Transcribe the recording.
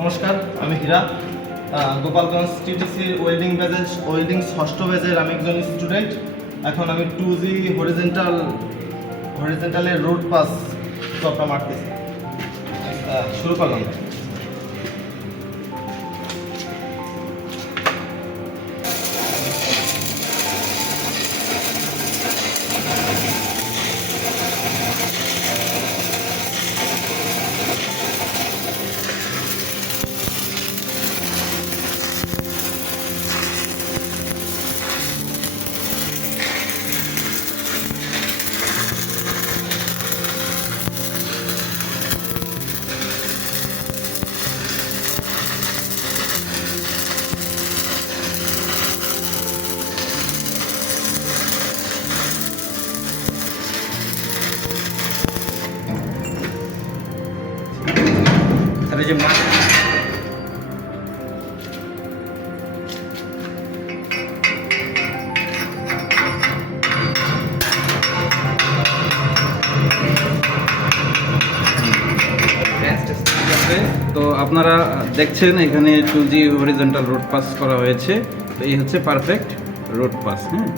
নমস্কার, আমি হীরা। গোপালগঞ্জ টিটিসির ওয়েল্ডিং ষষ্ঠ ব্যাচের আমি একজন স্টুডেন্ট। এখন আমি 2G হরিজেন্টালের রোড পাস জবটা মারতেছি। শুরু করলাম। যে তো আপনারা দেখছেন এখানে 2G হরিজন্টাল রোড পাস করা হয়েছে। তো এই হচ্ছে পারফেক্ট রোড পাস। হ্যাঁ,